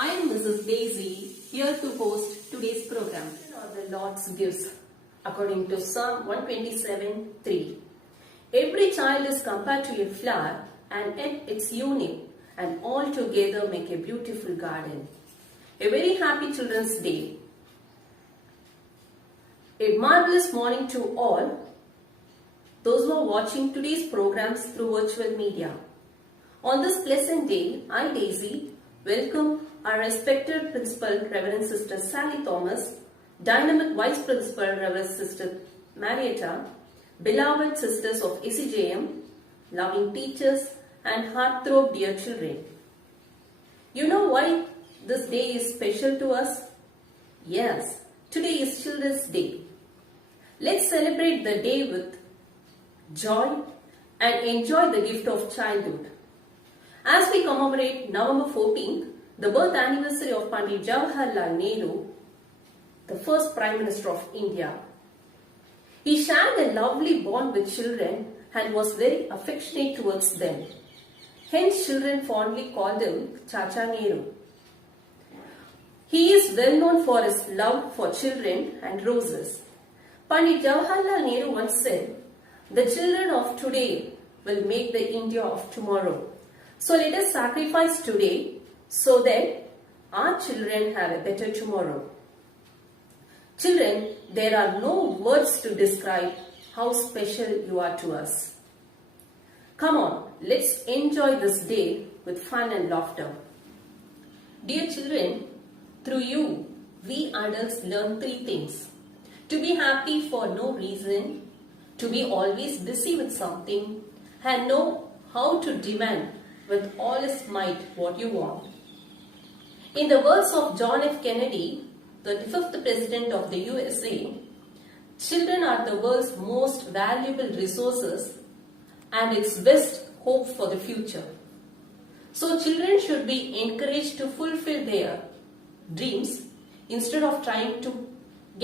I am Mrs. Daisy, here to host today's program. The Lord's gifts, according to Psalm 127:3. Every child is compared to a flower, and yet it's unique, and all together make a beautiful garden. A very happy Children's Day. A marvelous morning to all those who are watching today's programs through virtual media. On this pleasant day, I, Daisy, welcome our respected Principal, Reverend Sister Sally Thomas, Dynamic Vice Principal, Reverend Sister Marietta, beloved sisters of ACJM, loving teachers, and heartthrob dear children. You know why this day is special to us? Yes, today is Children's Day. Let's celebrate the day with joy and enjoy the gift of childhood. As we commemorate November 14th, the birth anniversary of Pandit Jawaharlal Nehru, the first Prime Minister of India. He shared a lovely bond with children and was very affectionate towards them. Hence, children fondly called him Chacha Nehru. He is well known for his love for children and roses. Pandit Jawaharlal Nehru once said, "The children of today will make the India of tomorrow. So let us sacrifice today so that our children have a better tomorrow." Children, there are no words to describe how special you are to us. Come on, let's enjoy this day with fun and laughter. Dear children, through you, we adults learn three things. To be happy for no reason, to be always busy with something, and know how to demand with all his might what you want. In the words of John F. Kennedy, the 5th President of the USA, children are the world's most valuable resources and its best hope for the future. So children should be encouraged to fulfill their dreams instead of trying to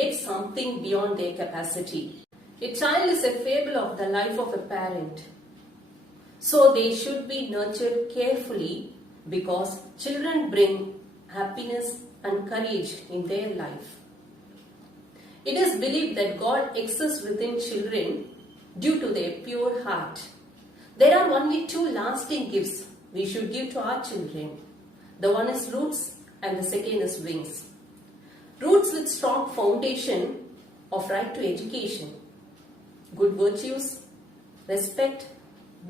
get something beyond their capacity. A child is a fable of the life of a parent. So they should be nurtured carefully because children bring happiness and courage in their life. It is believed that God exists within children due to their pure heart. There are only two lasting gifts we should give to our children. The one is roots and the second is wings. Roots with strong foundation of right to education, good virtues, respect,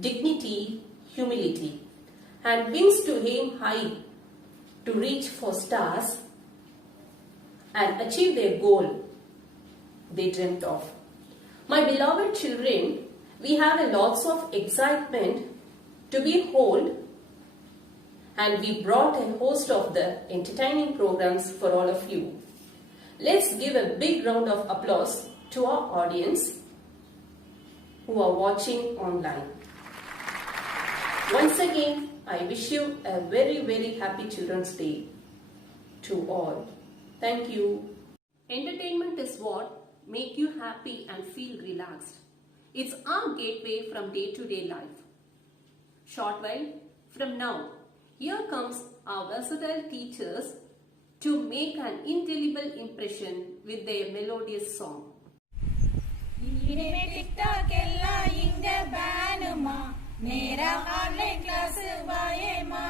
dignity, humility, and wings to aim high to reach for stars and achieve their goal they dreamt of. My beloved children, we have a lots of excitement to behold, and we brought a host of the entertaining programs for all of you. Let's give a big round of applause to our audience who are watching online. Once again, I wish you a very, very happy Children's Day to all. Thank you. Entertainment is what makes you happy and feel relaxed. It's our gateway from day-to-day life. Short while from now, here comes our versatile teachers to make an indelible impression with their melodious song. நேரா online class வாயேமா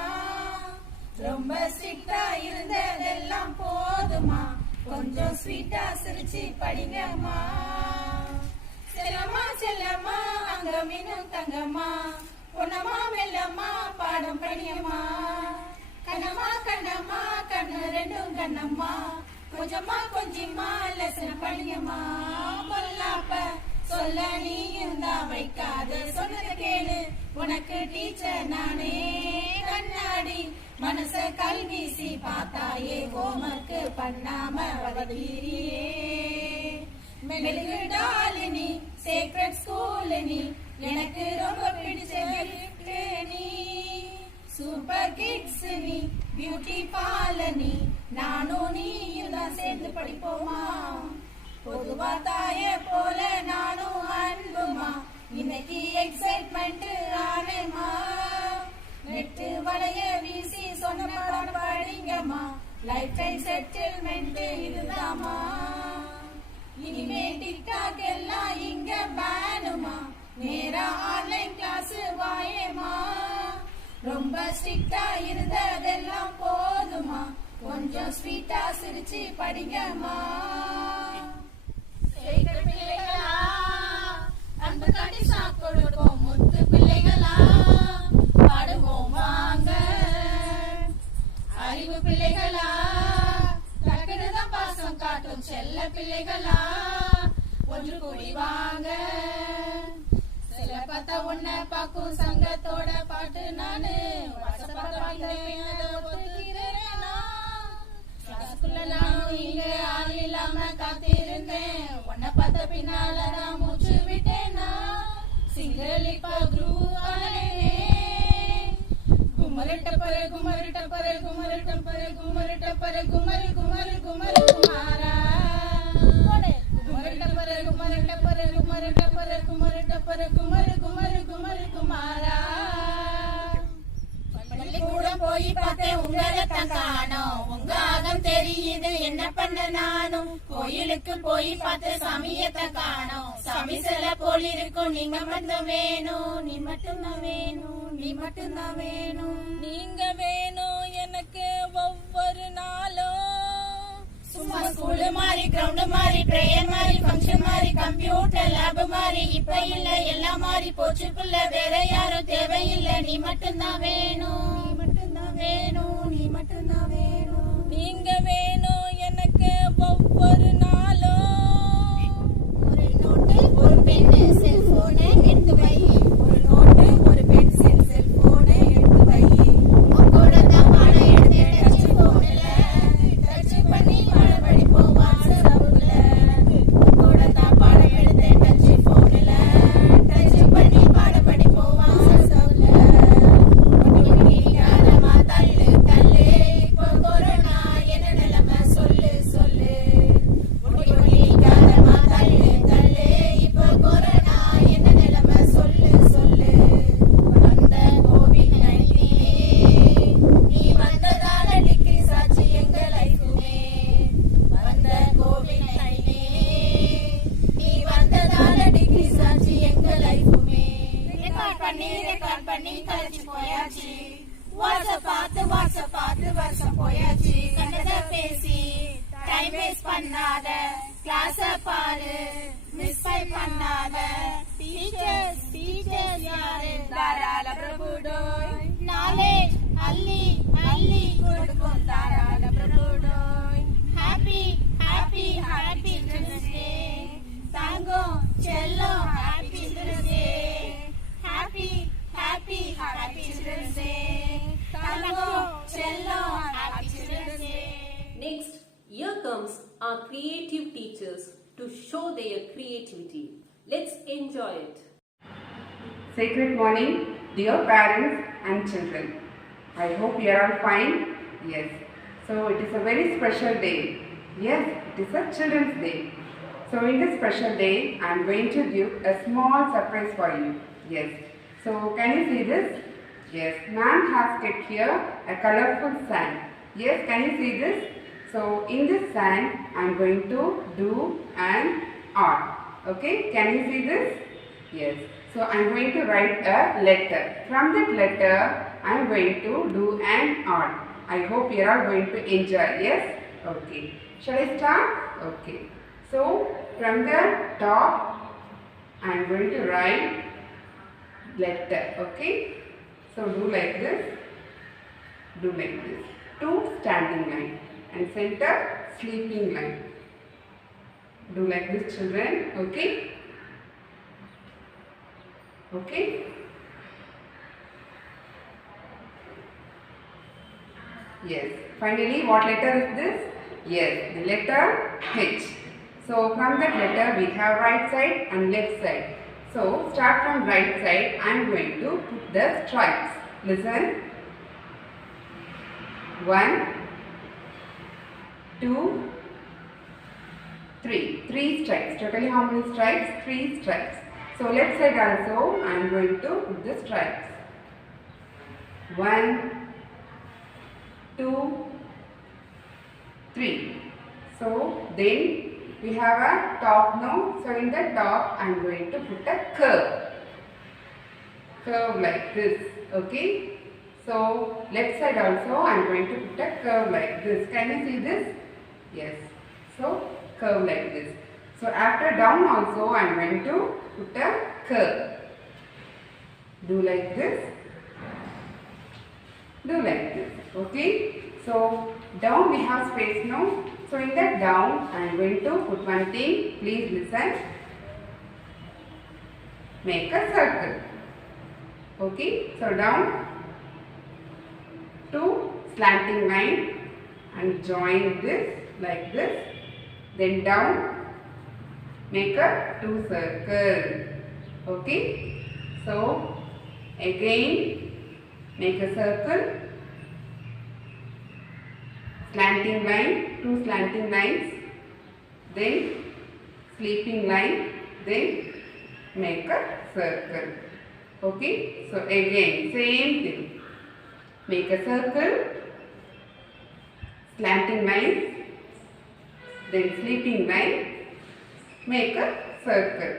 ரொம்ப ஸ்ட்ரிக்ட்டா இருந்ததெல்லாம் போதுமா கொஞ்சம் ஸ்வீட்டா சிரிச்சு படிங்கம்மா செல்லம்மா செல்லம்மா அங்க மீனும் தங்கம்மா பொன்னம்மா மெல்லம்மா பாடம் படியம்மா கண்ணம்மா கண்ணம்மா கண்ணு ரெண்டும் கண்ணம்மா கொஞ்சம்மா கொஞ்சமா லெசன் படிங்கம்மா பொல்லாப்ப சொல்ல நீ இருந்தா வைக்காத சொன்னத கேளு உனக்கு டீச்சர் நானே கண்ணாடி மனச கல்வீசி பார்த்தாயே ஹோம்வொர்க் பண்ணாம வளர்த்தீரியே மெழுகு டாலினி சேக்ரெட் ஸ்கூல் நீ எனக்கு ரொம்ப பிடிச்ச கிஃப்ட் நீ சூப்பர் கிட்ஸ் நீ பியூட்டி பாலனி நானும் நீயும் தான் சேர்ந்து படிப்போமா பொதுவா தாய போல நானும் அன்புமா இன்னைக்கு எக்ஸைட்மெண்ட் ஆனேமா நெட்டு வளைய வீசி சொன்ன பாடம் படிங்கம்மா லைஃப் டைம் செட்டில்மெண்ட் இதுதாமா. இனிமே டிக்டாக் எல்லாம் இங்க பேனுமா. நேரா ஆன்லைன் கிளாஸ் வாயேமா. ரொம்ப ஸ்ட்ரிக்டா இருந்ததெல்லாம் போதுமா. கொஞ்சம் ஸ்வீட்டா சிரிச்சு படிங்கம்மா. பிள்ளைகளா அன்பு காட்டி சாப்பிடுவோம். முத்து பிள்ளைகளா பாடுவோம் வாங்க. அறிவு பிள்ளைகளா டக்குனுதான் பாசம் காட்டும். செல்ல பிள்ளைகளா ஒன்று கூடி வாங்க. சில பார்த்தா ஒன்ன பாக்கும் சங்கத்தோட பாட்டு நானு நானும் இங்க ஆள் இல்லாம காத்திருந்தேன். உன்னை பார்த்த பின்னாலதான் மூச்சு விட்டேனா. சிங்கிள் இப்ப குரூப் ஆனே. குமரட்ட பர குமரட்ட பர குமரட்ட பர குமரட்ட பர குமரு குமரு குமரு குமாரா. குமரட்ட பர குமரட்ட பர குமரட்ட பர குமரட்ட பர குமரு குமரு குமரு குமாரா. பள்ளிக்கூடம் போய் பார்த்தேன் உங்களைத்தான் காணோம். உங்க ஆகம் தெரியுது என்ன பண்ண நானும். கோயிலுக்கு போய் பார்த்த சாமியத்தை காணோம். சாமி சில போல் இருக்கும். நீங்க மட்டும் வேணும். நீ மட்டும்தான் வேணும். நீ மட்டும்தான் வேணும். நீங்க வேணும் எனக்கு ஒவ்வொரு நாளும். சும்மா ஸ்கூல் மாதிரி கிரவுண்ட் மாதிரி பிரேயர் மாதிரி ஃபங்க்ஷன் மாதிரி கம்ப்யூட்டர் லேப் மாதிரி இப்ப இல்ல எல்லாம் மாதிரி போச்சு புள்ள. வேற யாரும் தேவையில்லை. நீ மட்டும்தான் வேணும். நீ மட்டும்தான் வேணும். நீ மட்டும்தான் வேணும். நீங்க வேணும் எனக்கு ஒவ்வொரு நாளும். ஒரு நோட்டு ஒரு பென்னு செல்போனை எடுத்து வை. ஒரு நோட்டு ஒரு பென்சில் செல்போனை எடுத்து வை. உங்களோட தான் பாடம் எடுத்து டச் போன்ல டச் பண்ணி பாடம் படிப்போம் வாட்ஸ்அப்ல. உங்களோட தான் பாடம் எடுத்து டச் போன்ல டச் பண்ணி பாடம் படிப்போம் வாட்ஸ்அப்ல. காலமா தள்ளு தள்ளு இப்போ கொரோனா என்ன நிலைமை சொல்லு சொல்லு. காலமா தள்ளு தள்ளு இப்போ கொரோனா என்ன நிலைமை சொல்லு சொல்லு. வந்த கோவிட்-19 நீ வந்ததால டிகிரீஸ் ஆச்சு எங்க லைஃபுமே. வந்த கோவிட்-19 நீ வந்ததால டிகிரீஸ் ஆச்சு எங்க லைஃபுமே. ரெக்கார்ட் பண்ணி கழிச்சு போயாச்சு. வாட்ஸ்அப் பார்த்து வருஷம் போயாச்சு. கண்டத பேசி டைம் வேஸ்ட் பண்ணாத. கிளாஸ பாரு மிஸ் பண்ணாத. டீச்சர்ஸ் யாரு தாராள பிரபுடோய். நாலேஜ் அள்ளி அள்ளி கொடுக்கும் தாராள பிரபுடோய். Happy happy happy children's day. தங்கம் செல்லம் happy children's day. Happy happy happy children's day. தங்கம் செல்லம் happy children's day. Next, here comes our creative teachers to show their creativity. Let's enjoy it. Sacred morning, dear parents and children. I hope you are all fine. Yes. So it is a very special day. Yes, it is a Children's Day. So in this special day, I am going to give a small surprise for you. Yes. So can you see this? Yes. Ma'am has kept here a colorful sand. Yes. Can you see this? So in this sand, I am going to do an art. Okay. Can you see this? Yes. So I am going to write a letter. From that letter, I am going to do an art. I hope you are all going to enjoy. Yes? Okay. Shall I start? Okay. So from the top, I am going to write letter. Okay. So do like this. Do like this. Two standing line and center sleeping line. Do like this, children. Okay. Okay. Yes. Finally, what letter is this? Yes, the letter H. So from that letter we have right side and left side. So start from right side. I am going to put the stripes. Listen. 1, 2, 3. 3 stripes. Totally how many stripes? 3 stripes. So left side also I am going to put the stripes. 1, 2, 3. So then we have a top now. So in the top I am going to put a curve. Curve like this. Okay. So left side also I am going to put a curve like this. Can you see this? Yes. So curve like this. So after down also I am going to put a curve. Do like this. Do like this. Okay. So down we have space now. So in that down I am going to put one thing. Please listen. Make a circle. Okay. So down 2 slanting line and join this like this. Then down make a 2 circle. Okay. So again make a circle. Slanting line, 2 slanting lines, then sleeping line, then make a circle. Okay, so again same thing. Make a circle, slanting lines, then sleeping line, make a circle.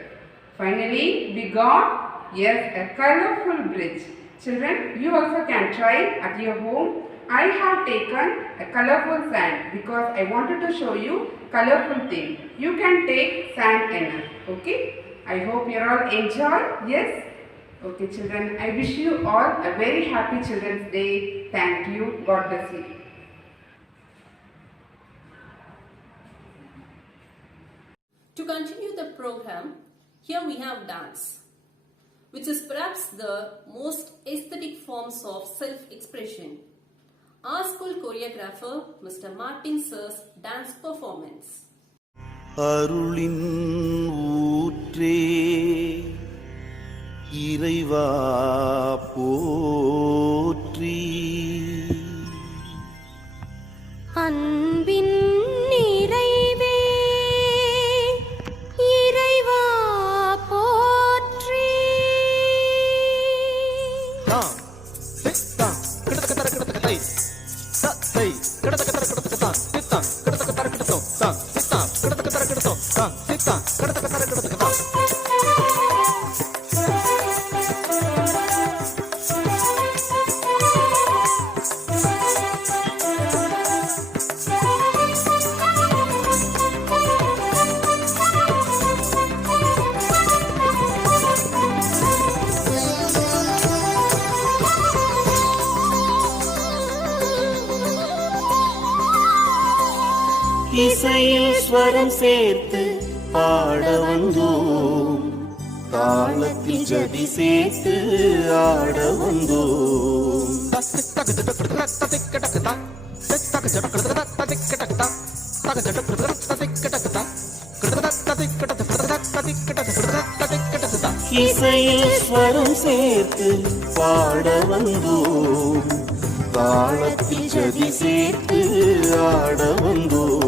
Finally, we got, yes, a colorful bridge. Children, you also can try at your home. I have taken a colorful sand because I wanted to show you colorful thing. You can take sand enough. Okay. I hope you all enjoy. Yes. Okay, children. I wish you all a very happy Children's Day. Thank you. God bless you. To continue the program, here we have dance, which is perhaps the most aesthetic forms of self-expression. Our school choreographer, Mr. Martin Sir's dance performance. அருளின் ஊற்றே இறைவா போற்றி அன்பின் நிறைவே இறைவா போற்றி தாம் சித்தாம் கிடதகதர கிடதகதை சத்தை கிடதகதர கிடதகதான் சித்தாம் கிடதகதர கிடதோ தாம் சித்தாம் கிடதகதர கிடதோ தாம் சித்தாம் கிடதகதர கிடதகதான் இசையில் ஸ்வரம் சேர்த்து பாட வந்தோம் தாளத்தில் ஜதி சேர்த்து ஆட வந்தோம் இசையில் ஸ்வரம் சேர்த்து பாட வந்தோம் தாளத்தில் ஜதி சேர்த்து ஆட வந்தோம்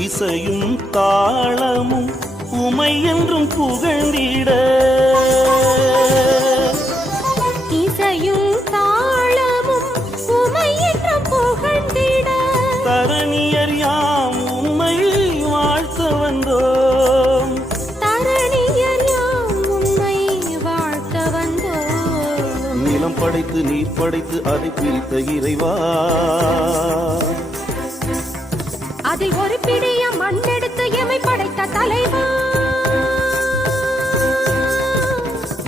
இசையும் தாளமும் உமை என்றும் புகழ்ந்திட இசையும் தாளமும் உமை என்றும் புகழ்ந்திட தரணியர் யாம் உம்மை வாழ்த்த வந்தோம் தரணியர் யாம் உம்மை வாழ்த்த வந்தோம் நிலம் படைத்து நீர் படைத்து அதை பிரித்த இறைவா அதில் ஒரு பிடிய மண்ணெடுத்து எமை படைத்த தலைவா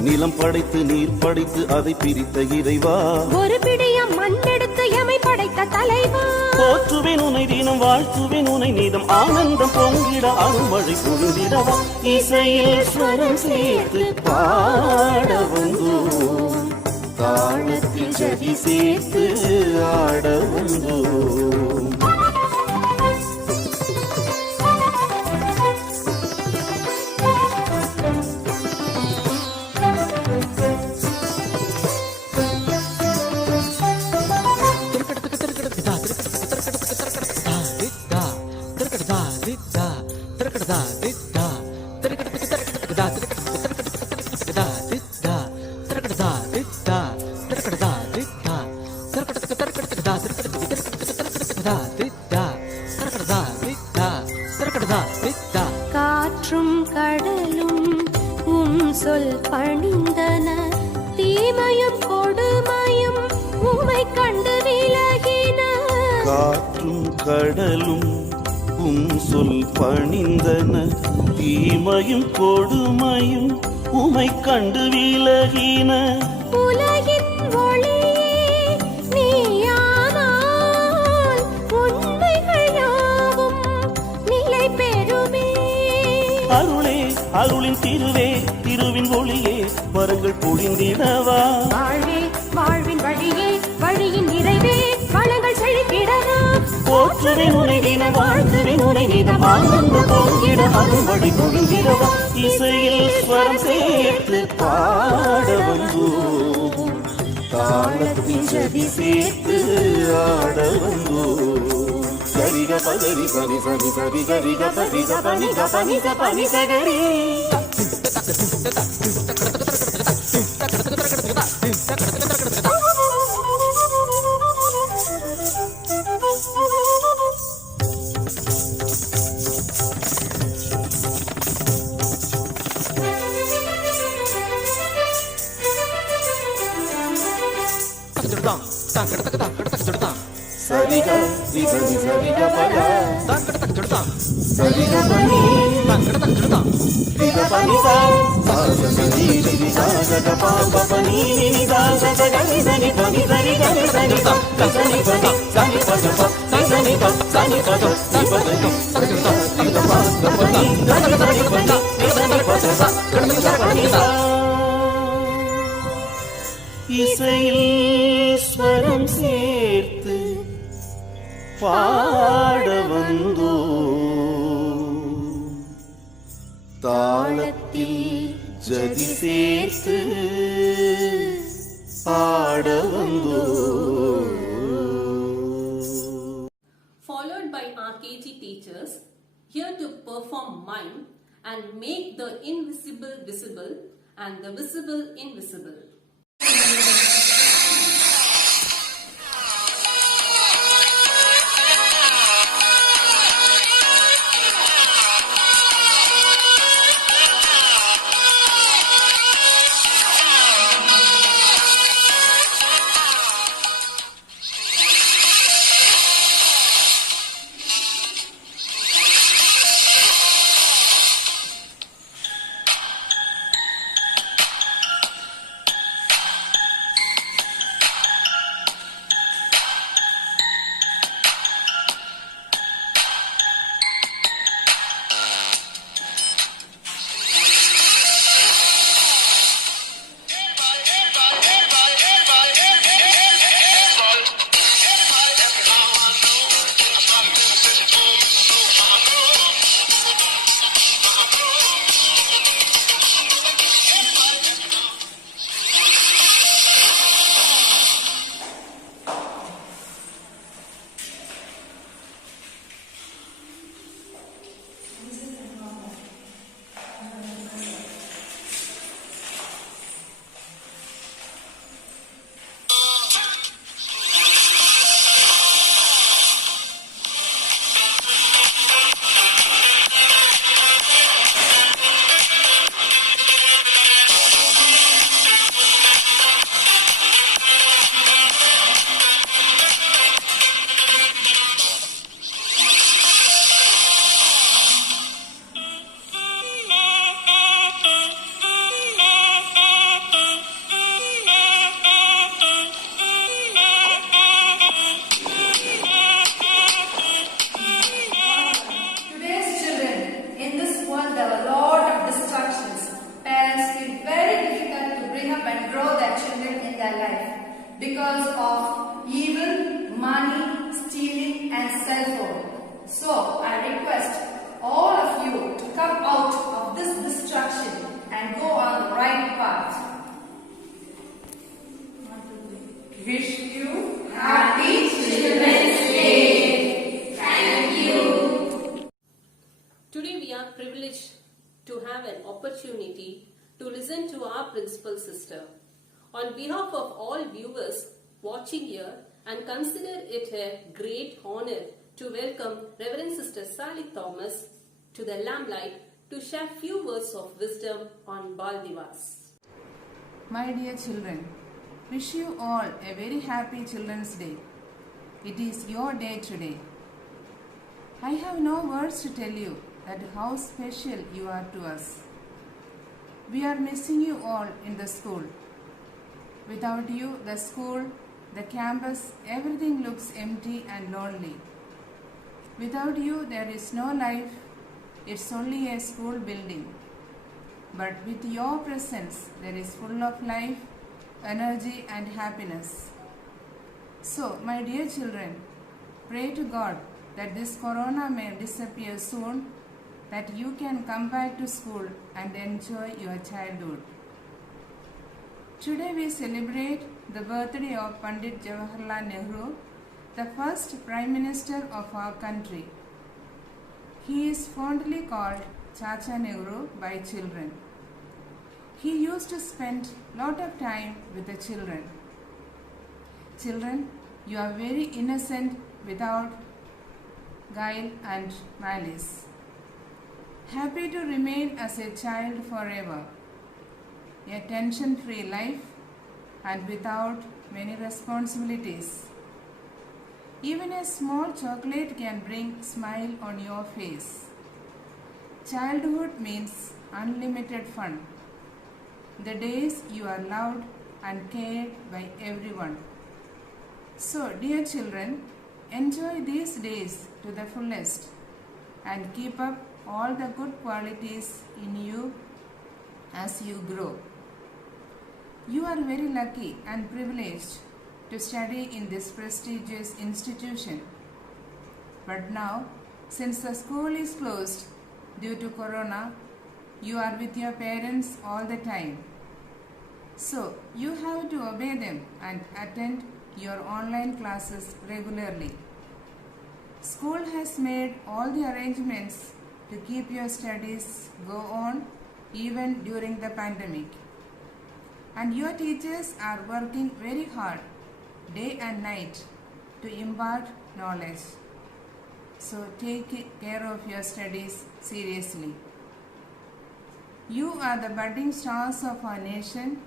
நிலம் படைத்து நீர் படைத்து அதை பிரித்த இறைவா ஒரு பிடிய மண்ணெடுத்து எமை படைத்த தலைவா போற்றுவேன் உனை தினம் வாழ்த்துவேன் உனை நீதம் ஆனந்தம் பொங்கிட அருள்மழை பொழுதிடவா இசையில் ஸ்வரம் சேர்த்து பாட வந்தோம் தாளத்தில் ஜதி சேர்த்து ஆட வந்தோம் காற்றும் கடலும் சொல் பணிந்தன, தீமையும் கொடுமையும் உமை கண்டு விலகின. உலகின் ஒளியே நீயானால் உண்மைகள் யாவும் நிலை பெறுமே. அருளே அருளின் திருவே, திருவின் ஒளியே, வரங்கள் பொழிந்திடவா. வாழ்வே வாழ்வின் வழியே, வழியின் நிறைவே, வளங்கள் செழித்திடவா. போற்றுவேன் உனை தினம், வாழ்த்துவேன் உனை நிதம், ஆனந்த பொங்கிட அருள்வழி பொழிந்திடவா. இசையில் ஸ்வரம் சேர்த்து பாட வந்தோம், தாளத்தின் ஜதி சேர்த்து ஆட வந்தோம். சரிக பகரி பனி சரி சரி சரிக பரிக பனிக பனிக பனி சகரி. சரிக ரிகரி சரிக பக சரிக பனி ரிக பனி சா சரி ரி சா சக பா ப பனி நி சா சக கரி சனி பனி சரி கரி சனி ப சனி பனி சனி ப ப சனி ப சனி ப த சனி ப த சனி ப த பனி சனி பனி பனி சனி ப த ச கணமி ச பனி சா. இசையில் ஸ்வரம் சேர்த்து பாட வந்தோ, தாளத்தில் ஜதி சேர்த்து பாட வந்தோ. Followed by our KG teachers, here to perform mime and make the invisible visible and the visible invisible. because of evil, money, stealing and cell phone. So I request all of you to come out of this destruction and go on the right path. Wish you Happy Children's Day. Thank you. Today we are privileged to have an opportunity to listen to our principal sister. On behalf of all viewers watching here, and consider it a great honor to welcome Reverend Sister Sally Thomas to the lamplight to share few words of wisdom on Bal Divas. My dear children, wish you all a very happy Children's Day. It is your day today. I have no words to tell you that how special you are to us. We are missing you all in the school. Without you, the school, the campus, everything looks empty and lonely. Without you, there is no life. It's only a school building. But with your presence, there is full of life, energy and happiness. So, my dear children, pray to God that this corona may disappear soon, that you can come back to school and enjoy your childhood. Today we celebrate the birthday of Pandit Jawaharlal Nehru, the first Prime Minister of our country. He is fondly called Chacha Nehru by children. He used to spend lot of time with the children. Children, you are very innocent without guile and malice. Happy to remain as a child forever. A tension-free life and without many responsibilities. Even a small chocolate can bring smile on your face. Childhood means unlimited fun. The days you are loved and cared by everyone. So, dear children, enjoy these days to the fullest and keep up all the good qualities in you as you grow. You are very lucky and privileged to study in this prestigious institution. But now, since the school is closed due to corona, you are with your parents all the time. So, you have to obey them and attend your online classes regularly. School has made all the arrangements to keep your studies go on even during the pandemic. And your teachers are working very hard day and night to impart knowledge. So take care of your studies seriously. You are the budding stars of our nation.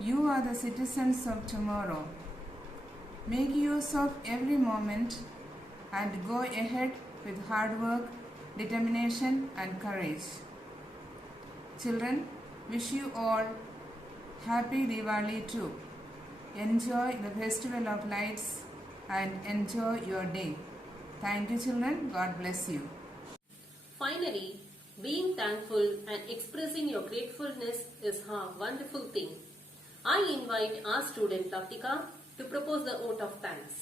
You are the citizens of tomorrow. Make use of every moment and go ahead with hard work, determination and courage. Children, wish you all Happy Diwali too. Enjoy the festival of lights and enjoy your day. Thank you children. God bless you. Finally, being thankful and expressing your gratefulness is a wonderful thing. I invite our student Latika to propose the vote of thanks.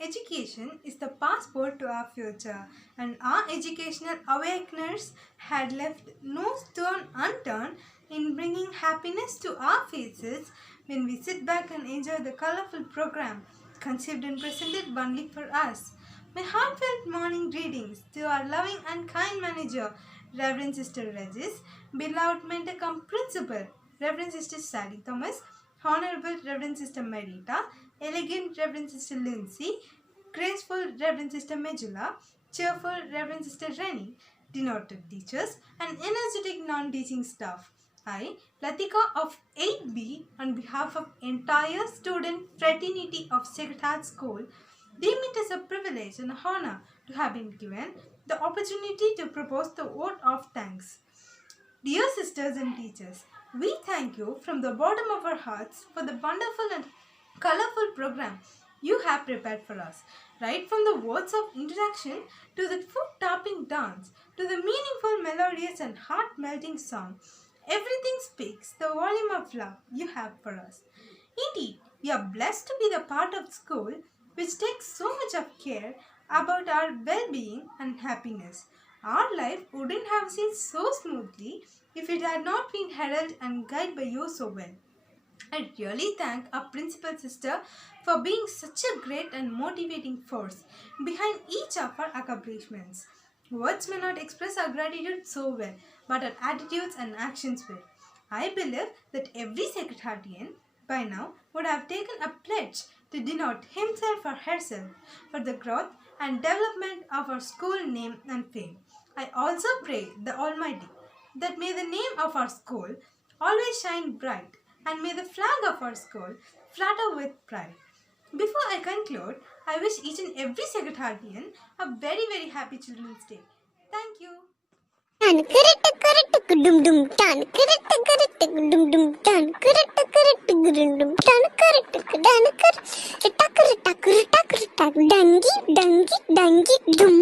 Education is the passport to our future, and our educational awakeners had left no stone unturned in bringing happiness to our faces when we sit back and enjoy the colorful program conceived and presented only for us. My heartfelt morning greetings to our loving and kind manager, Reverend Sister Regis, beloved mentor cum principal, Reverend Sister Sally Thomas, Honorable Reverend Sister Marita, elegant Reverend Sister Lindsay, graceful Reverend Sister Majula, cheerful Reverend Sister Rennie, denoted teachers, and energetic non-teaching staff. I, Latika of 8B, on behalf of entire student fraternity of Sacred Heart School, deem it as a privilege and honor to have been given the opportunity to propose the vote of thanks. Dear sisters and teachers, we thank you from the bottom of our hearts for the wonderful and colorful program you have prepared for us. Right from the words of introduction to the foot-tapping dance to the meaningful, melodious and heart-melting song, everything speaks the volume of love you have for us. Indeed, we are blessed to be the part of school which takes so much of care about our well-being and happiness. Our life wouldn't have seemed so smoothly if it had not been heralded and guided by you so well. I really thank our principal sister for being such a great and motivating force behind each of our accomplishments. Words may not express our gratitude so well, but our attitudes and actions will. I believe that every Secretarian by now would have taken a pledge to denote himself or herself for the growth and development of our school name and fame. I also pray the Almighty that may the name of our school always shine bright and may the flag of our school flutter with pride. Before I conclude, I wish each and every secretarian a very, very happy Children's Day. Thank you. Tan correct dum dum tan correct dum dum tan correct dum dum tan correct dan kar tak dangi dangi dangi dum